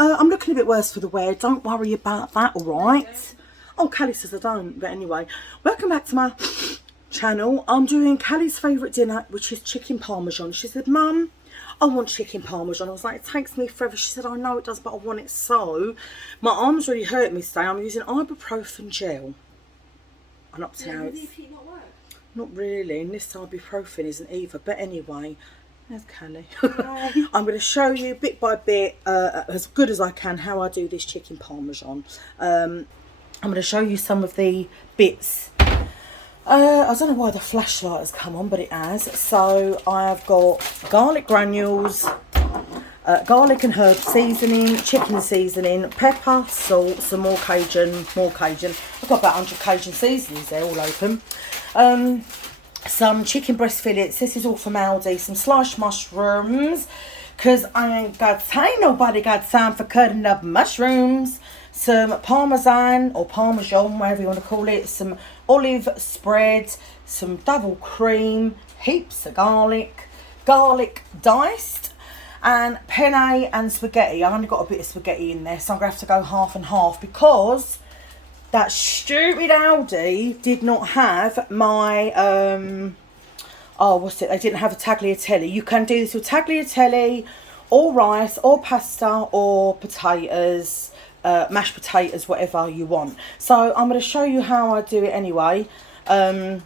I'm looking a bit worse for the wear. Don't worry about that, all right? Oh, Callie says I don't. But anyway, welcome back to my channel. I'm doing Callie's favourite dinner, which is chicken parmesan. She said, Mum, I want chicken parmesan. I was like, it takes me forever. She said, I know it does, but I want it so. My arms really hurt me today. I'm using ibuprofen gel. And up to now, it's not really. And this ibuprofen isn't either. But anyway, there's Callie. I'm going to show you bit by bit, as good as I can, how I do this chicken parmesan. I'm going to show you some of the bits. I don't know why the flashlight has come on, but it has. So I've got garlic granules, garlic and herb seasoning, chicken seasoning, pepper, salt, some more Cajun. I've got about 100 Cajun seasonings there, all open. Some chicken breast fillets. This is all from Aldi. Some sliced mushrooms, because I ain't nobody got time for cutting up mushrooms. Some parmesan or parmesan, whatever you want to call it. Some olive spread, some double cream, heaps of garlic diced, and penne and spaghetti. I've only got a bit of spaghetti in there, so I'm going to have to go half and half, because that stupid Aldi did not have my, they didn't have a tagliatelle. You can do this with tagliatelle, or rice, or pasta, or potatoes, mashed potatoes, whatever you want. So I'm going to show you how I do it anyway. I'm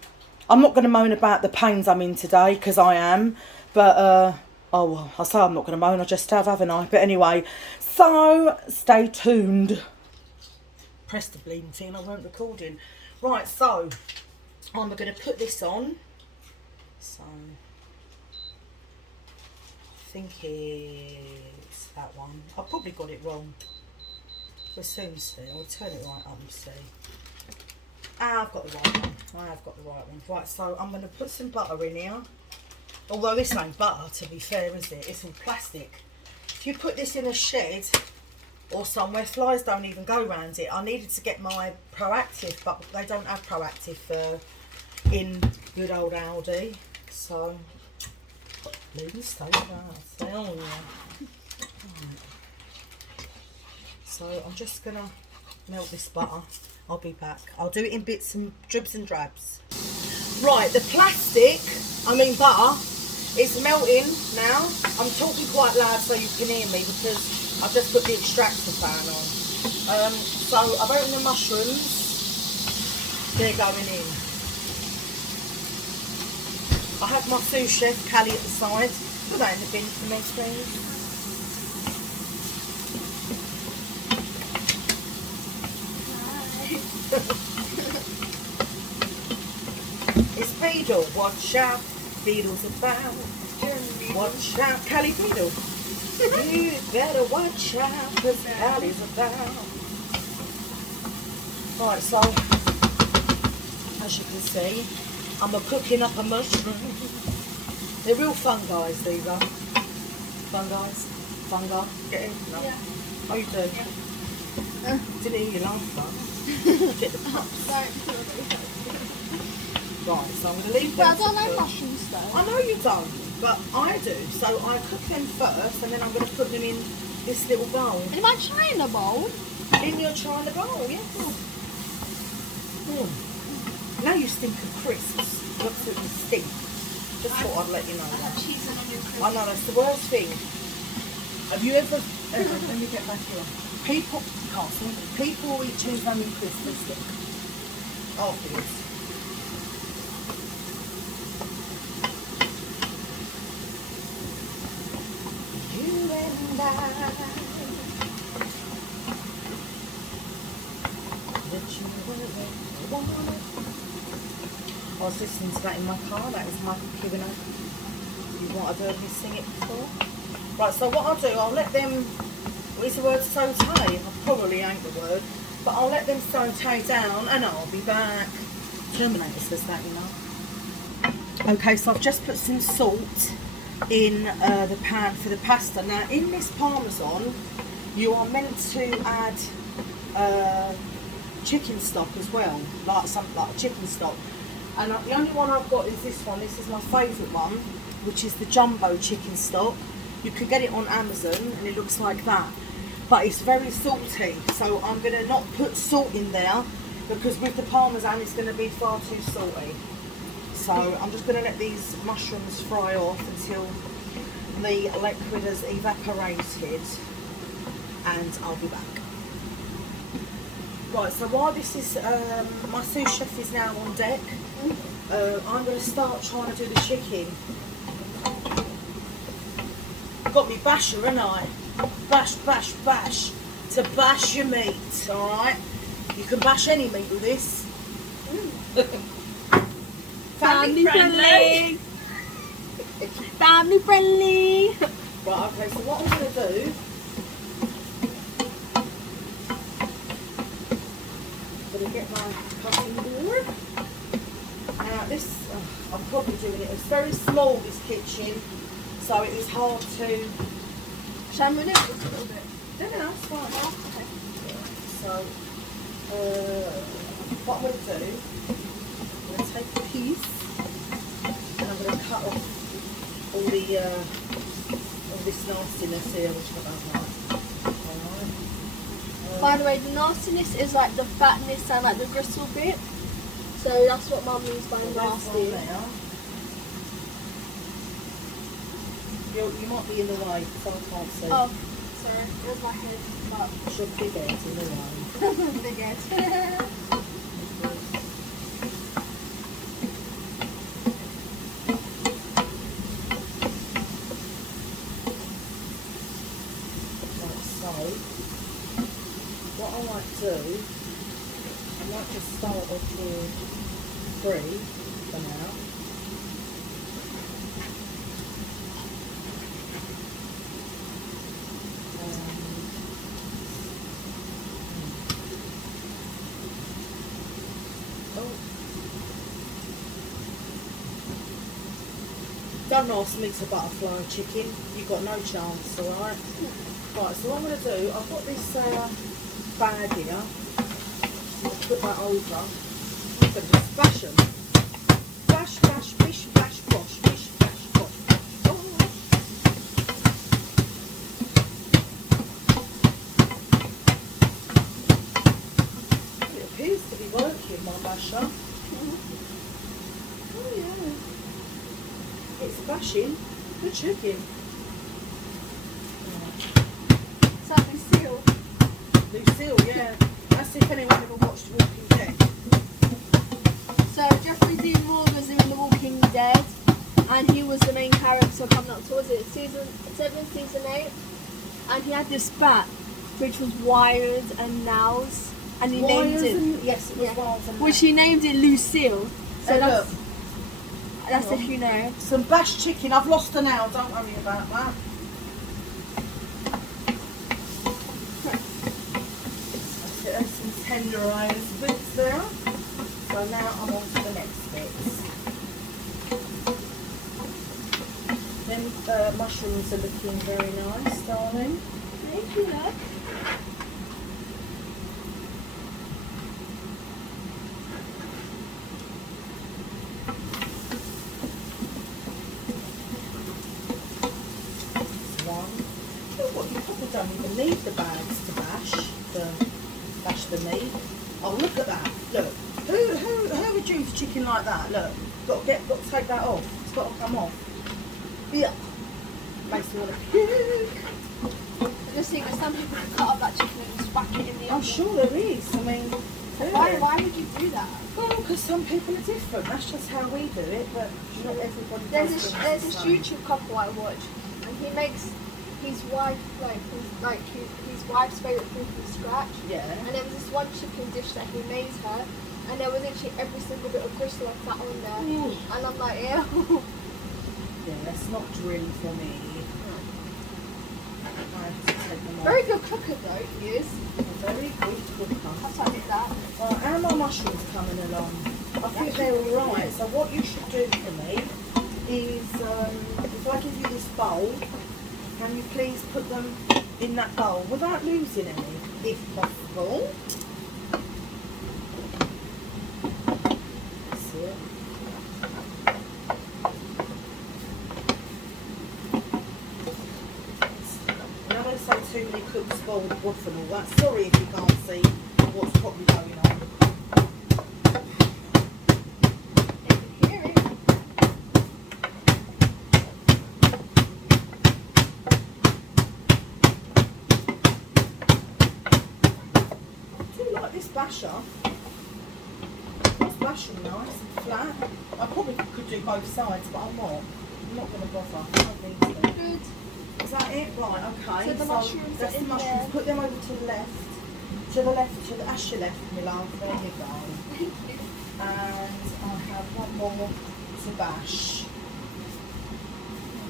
not going to moan about the pains I'm in today, because I am, but, oh well, I say I'm not going to moan, I just have, haven't I? But anyway, so stay tuned. Press the bleeding thing, I weren't recording. Right, so I'm going to put this on. So I think it's that one. I probably got it wrong. We'll soon see. I'll turn it right up and see. I've got the right one. I have got the right one. Right, so I'm going to put some butter in here. Although this ain't butter, to be fair, is it? It's all plastic. If you put this in a shed or somewhere, flies don't even go around it. I needed to get my Proactive, but they don't have Proactive in good old Aldi. So, please stay there. Stay on there. Right. So I'm just going to melt this butter. I'll be back. I'll do it in bits and dribs and drabs. Right, the butter, it's melting now. I'm talking quite loud so you can hear me, because I've just put the extractor fan on. So I've opened the mushrooms. They're going in. I have my sous chef, Callie, at the side. Put that in the bin for me, please. It's Beedle. Watch out. Beedle's about. Watch out. Callie Beedle. You better watch out, because Callie's about. Right, so as you can see, I'm cooking up a mushroom. They're real fun guys, these are. Fun guys. Fungi. Get in? No. Yeah. How you doing? Yeah. Didn't hear you laugh, but get the pups. Right, so I'm going to leave them. But I don't like mushrooms though. I know you don't, but I do. So I cook them first, and then I'm going to put them in this little bowl. In my china bowl? In your china bowl, yes. Now you stink of crisps. You absolutely stink. Just thought I'd let you know that. I know, that's the worst thing. Have you ever let me get back here. People eat cheese onion crisps, they stink. Afterwards. You and I. I was listening to that in my car. That is Michael Kivino. You might have heard me sing it before. Right, so what I'll do, I'll let them, what is the word, saute? I probably ain't the word, but I'll let them saute down and I'll be back. Terminator says that, you know. Okay, so I've just put some salt in the pan for the pasta. Now, in this parmesan, you are meant to add chicken stock as well, like something like chicken stock. And the only one I've got is this one. This is my favourite one, which is the jumbo chicken stock. You can get it on Amazon, and it looks like that. but it's very salty, so I'm going to not put salt in there because with the parmesan it's going to be far too salty. So I'm just going to let these mushrooms fry off until the liquid has evaporated, and I'll be back. Right, so while this is, my sous chef is now on deck, I'm going to start trying to do the chicken. Got me basher, haven't I? Bash, bash, bash. To bash your meat, alright? You can bash any meat with this. Family friendly. Family friendly. Right, okay, so what I'm going to do, I'm going to get my cutting board. Now this, I'm probably doing it, it's very small, this kitchen, so it is hard to... Shall I move it just a little bit? No, it's fine. Okay. So, what I'm going to do, I'm going to take a piece and I'm going to cut off all the all this nastiness here, which I don't like. Alright. By the way, the nastiness is like the fatness and like the gristle bit. So that's what Mum means by nasty. You might be in the way, so I can't see. Oh, sorry, there's my head. But It's your big head in the way. big head. So, what I might do, I might just start off with 3 for now. Don't ask me to butterfly chicken, you've got no chance, alright? Right, so what I'm going to do, I've got this bag here, I'll put that over, I'm going to just bash them. Bash, bash, bish, bash, bosh, bish, bash, bosh. Oh. It appears to be working, my basher. Oh yeah. It's bashing the chicken. Is that Lucille? Lucille, yeah. That's if anyone ever watched Walking Dead. So Jeffrey Dean Morgan's in The Walking Dead, and he was the main character coming up towards it, season 7, season 8, and he had this bat which was wires and nails, and he named it. Yes, it was wires and Which he named it Lucille. So look. That's if you know. Some bashed chicken. I've lost a nail, don't worry about that. There's some tenderized bits there. So now I'm on to the next bits. Them mushrooms are looking very nice, darling. Thank you, love. Don't even need the bags to bash the meat. Oh, look at that! Look, who would use chicken like that? Look, got to take that off. It's got to come off. Yeah, makes me want to puke. I just think that some people can cut up that chicken and just whack it in the oven. I'm sure there is. I mean, Why would you do that? well, because some people are different. That's just how we do it, but not everybody There's does. this YouTube couple I watch, and he makes his wife his wife's favourite food from scratch. Yeah. And there was this one chicken dish that he made her, and there was literally every single bit of gristle like that on there. Ooh. And I'm like, ew. Yeah, that's not really for me. I have to take them off. Very good cooker though, he is. Very good cooker. Have to admit that. And my mushrooms coming along. I think they're alright. So what you should do for me is, if I give you this bowl, can you please put them in that bowl without losing any, if possible? That's it. Now want to say too many cooks spoil the broth and all that. Sorry if you can't see what's probably going on. You can hear it. I do like this basher. It's bashing nice and flat. I probably could do both sides, but I'm not. I'm not going to bother. I don't need to. Good. Is that it? Right, okay. So the mushrooms that's are the in mushrooms. there. Put them over to the left. To the left, to the Asher left, my love. There you go. And I have one more to bash.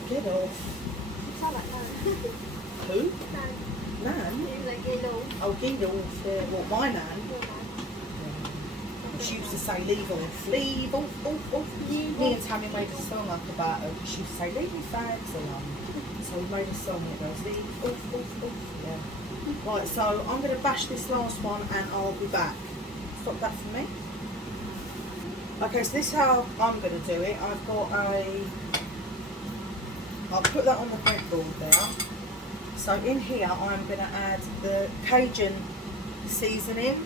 Get off. You sound like Nan. Who? Nan. Nan? You like get off. Oh, get off. What, my Nan? Your Nan. She used to say, leave off, leave off, off. Me and Tammy made a song up about her. She used to say, leave your fags alone. So we made a song that goes, leave off, yeah. Right, so I'm going to bash this last one and I'll be back. Stop that for me. Okay, so this is how I'm going to do it. I'll put that on the breadboard there. So in here I'm going to add the Cajun seasoning.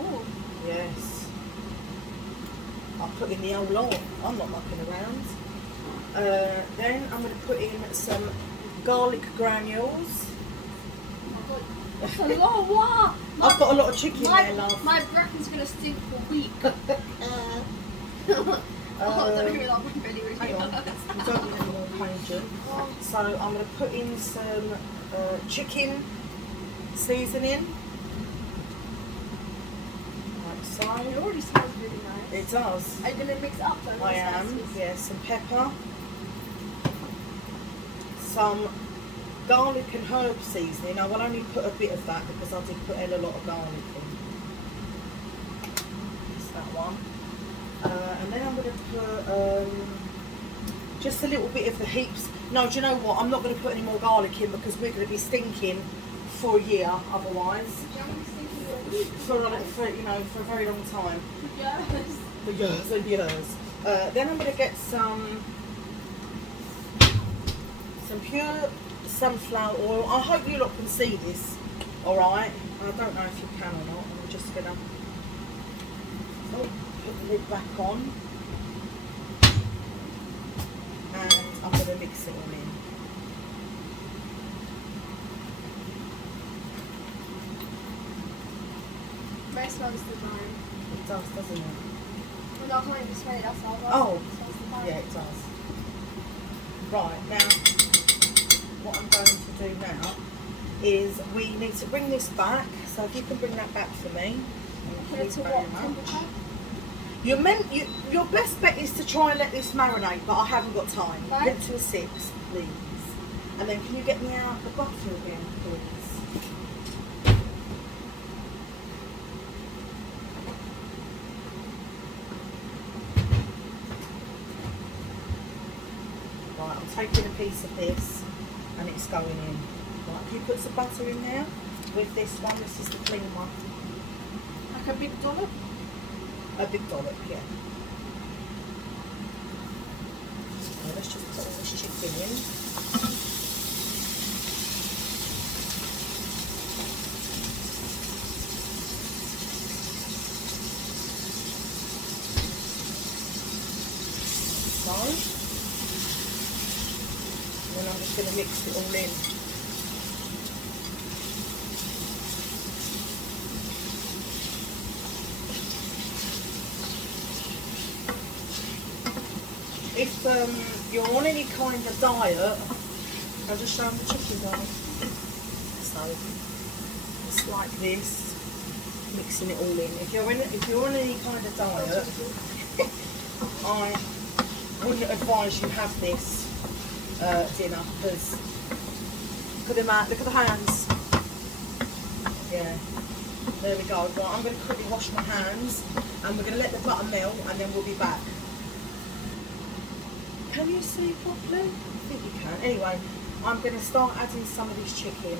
Oh. Yes. I'll put in the whole lot. I'm not mucking around. Then I'm going to put in some garlic granules. That's a lot of what? I've got a lot of chicken there, love. My breath is going to stink for a week. Oh, don't hear that. I'm really, really Hang on, we don't need any more Cajun. So I'm going to put in some chicken seasoning. Like so. It already smells really nice. It does. Are you going to mix it up though? I am. Yes, some pepper. Some garlic and herb seasoning. I will only put a bit of that because I did put in a lot of garlic in. That's that one. And then I'm going to put just a little bit of the heaps. No, do you know what? I'm not going to put any more garlic in because we're going to be stinking for a year otherwise. For a very long time. Yes. For years and years. Then I'm going to get some pure sunflower oil. I hope you lot can see this. Alright. I don't know if you can or not. I'm just going to put the lid back on. And I'm going to mix it all in. It smells divine. It does, doesn't it? Well, no, I can't even smell it, that's how Oh, it smells divine. yeah, it does. Right, now, what I'm going to do now is we need to bring this back. So if you can bring that back for me. Put it to what temperature? Your best bet is to try and let this marinate, but I haven't got time. Right. Get to a 6, please. And then can you get me out the butter again, please? Right, I'm taking a piece of this and it's going in. Right, can you put some butter in there with this one? This is the clean one. Like a big dollop? A big dollop, yeah. So let's just put all this chicken in. So. And then I'm just going to mix it all in. If you're on any kind of diet, I'll just show them the chicken diet. So it's like this, mixing it all in. If you're on any kind of diet, I wouldn't advise you have this dinner because look at them out, look at the hands. Yeah, there we go. Right, I'm going to quickly wash my hands and we're going to let the butter melt and then we'll be back. Can you see properly? I think you can. Anyway, I'm going to start adding some of this chicken.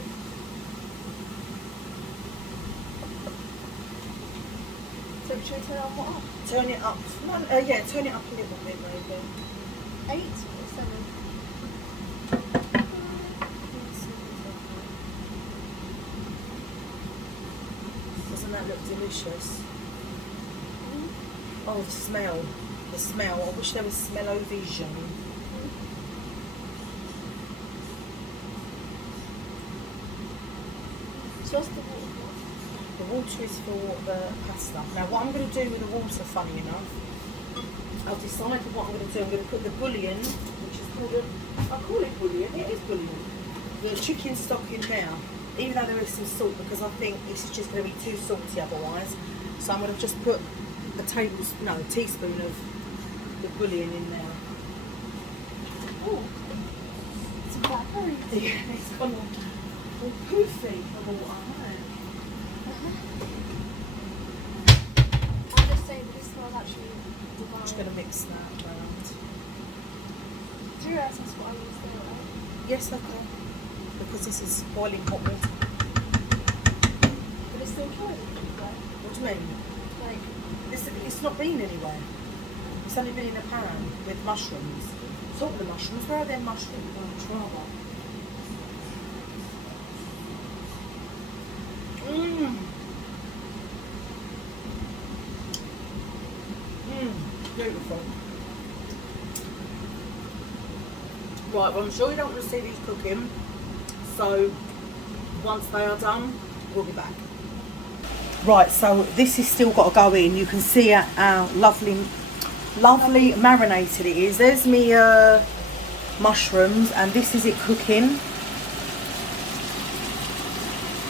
So should we turn it on what up? Turn it up. Yeah, turn it up a little bit maybe. 8 or 7? look delicious. Oh, the smell. The smell. I wish there was smell-o-vision. So what's the water? The water is for the pasta. Now what I'm going to do with the water, funny enough, I've decided what I'm going to do. I'm going to put the bouillon, which is called I call it bouillon, it is bouillon. The chicken stock in now, even though there is some salt, because I think this is just going to be too salty otherwise. So I'm going to just put a teaspoon of the bouillon in there. Oh, it's evaporating. Yeah, it's gone all poofy the water. I'm just saying that this smells actually divine. I'm just going to mix that around. Do you realise that's what I used there, right? Yes, I can. Because this is boiling hot water. But it's still boiling, right? What do you mean? Like, It's not been anywhere. It's only been in a pan with mushrooms. Salt of the mushrooms. Where are them mushrooms? Rather. Beautiful. Right, well I'm sure you don't want to see these cooking, so once they are done, we'll be back. Right, so this is still got to go in. You can see how lovely marinated it is. There's me mushrooms, and this is it cooking.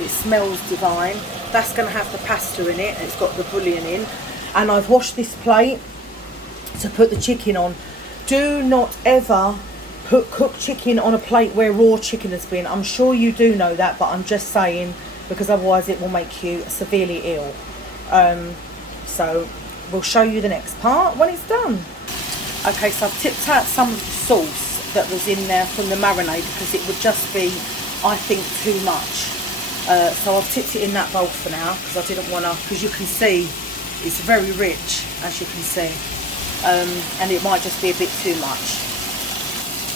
It smells divine. That's going to have the pasta in it. It's got the bouillon in, and I've washed this plate to put the chicken on. Do not ever put cooked chicken on a plate where raw chicken has been. I'm sure you do know that, but I'm just saying, because otherwise it will make you severely ill. So we'll show you the next part when it's done. Okay, so I've tipped out some of the sauce that was in there from the marinade, because it would just be, I think, too much. So I've tipped it in that bowl for now, because I didn't want to, because you can see it's very rich, as you can see. And it might just be a bit too much.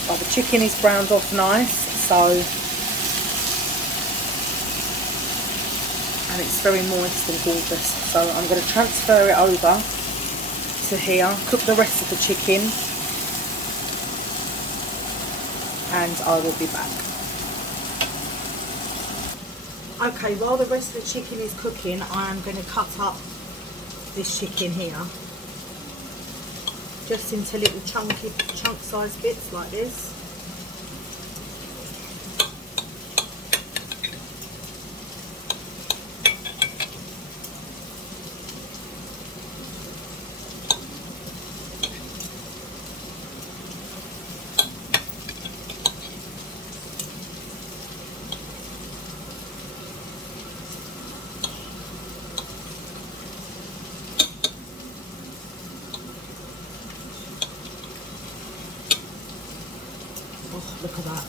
But the chicken is browned off nice, so, and it's very moist and gorgeous. So I'm going to transfer it over to here, cook the rest of the chicken, and I will be back. Okay, while the rest of the chicken is cooking, I am going to cut up this chicken here, just into little chunk-sized bits like this. Oh, look at that.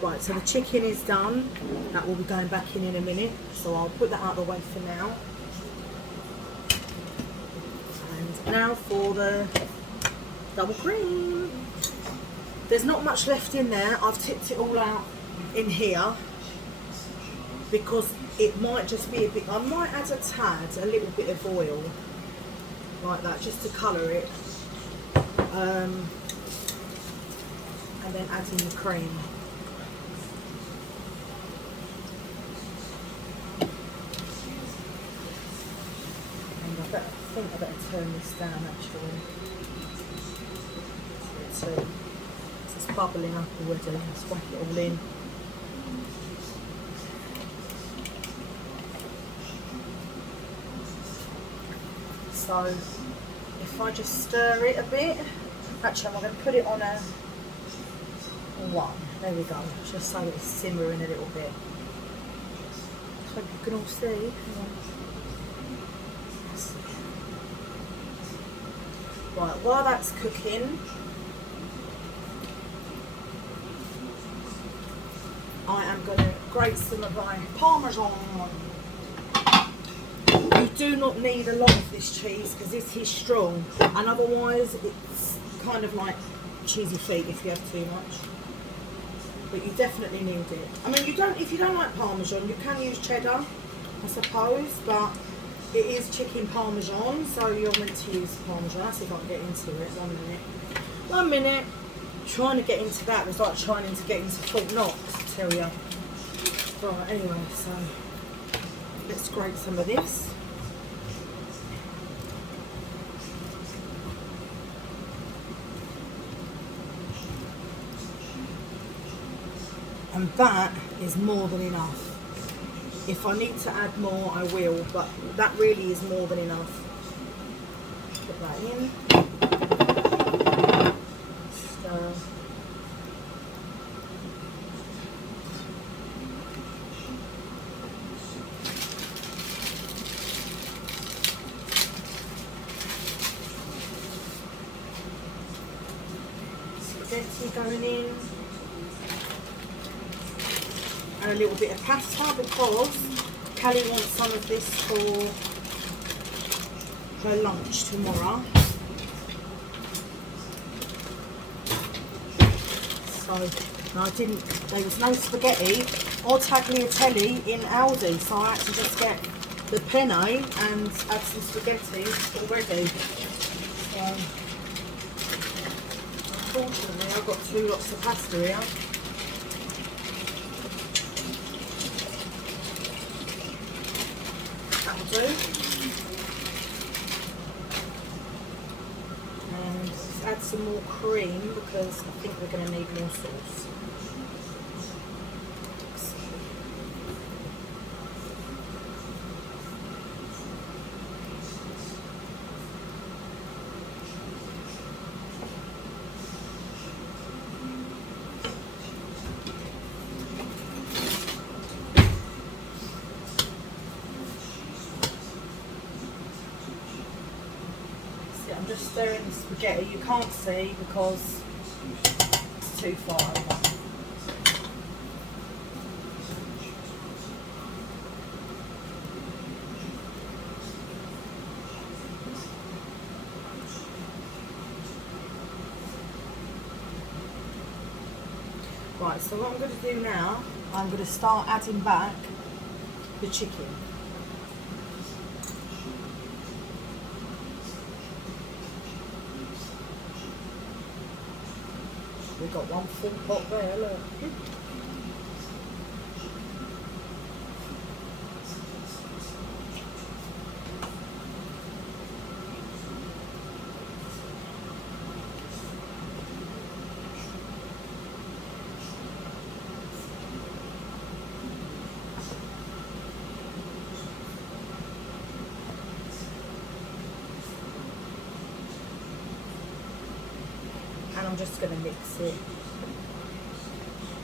Right, so the chicken is done. That will be going back in a minute. So I'll put that out of the way for now. And now for the double cream. There's not much left in there. I've tipped it all out in here because it might just be a bit, I might add a little bit of oil like that just to colour it. And then add in the cream. I think I better turn this down actually. So it's bubbling up already. Let's whack it all in. So if I just stir it a bit, actually I'm going to put it on a 1. There we go, just so it's simmering a little bit. Hope you can all see. Right, while that's cooking, I am going to grate some of my parmesan. You do not need a lot of this cheese because this is strong, and otherwise it's kind of like cheesy feet if you have too much. But you definitely need it. I mean, if you don't like parmesan, you can use cheddar, I suppose, but it is chicken parmesan, so you're meant to use parmesan. Let's see if I can get into it. 1 minute. Trying to get into that was like trying to get into Fort Knox, I tell you. Right, anyway, so let's grate some of this. And that is more than enough. If I need to add more, I will, but that really is more than enough. Put that in. Stir. Spaghetti going in. And a little bit of pasta because Callie wants some of this for her lunch tomorrow. So there was no spaghetti or tagliatelle in Aldi, so I had to just get the penne and add some spaghetti already. So unfortunately I've got 2 lots of pasta here. Do. And let's add some more cream because I think we're going to need more sauce. I'm just stirring the spaghetti. You can't see because it's too far over. Right, so what I'm going to do now, I'm going to start adding back the chicken. We've got one full pot there, look. And I'm just going to mix it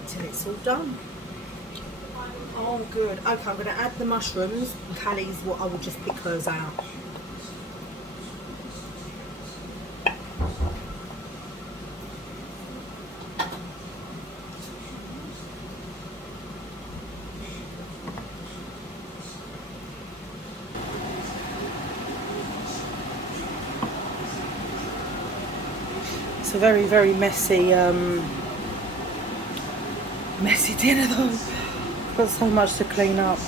until it's all done. Oh, good. Okay, I'm going to add the mushrooms. Callie's what I will just pick hers out. It's a very, very messy dinner though. I've got so much to clean up.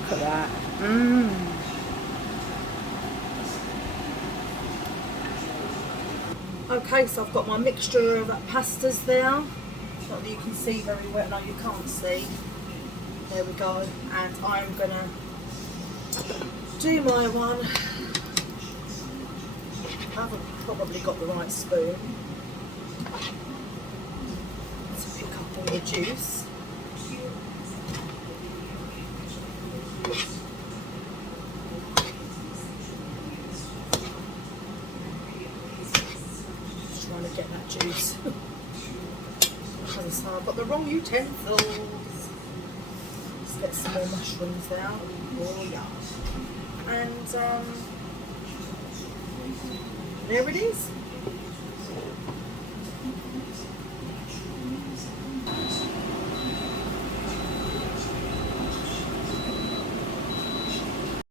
Look at that. Okay, so I've got my mixture of pastas there. Not that you can see very well. No, you can't see. There we go. And I'm gonna do my one. I haven't probably got the right spoon to pick up all the juice. Just trying to get that juice. So I've got the wrong utensils. Let's get some more mushrooms out. Oh yeah. And there it is.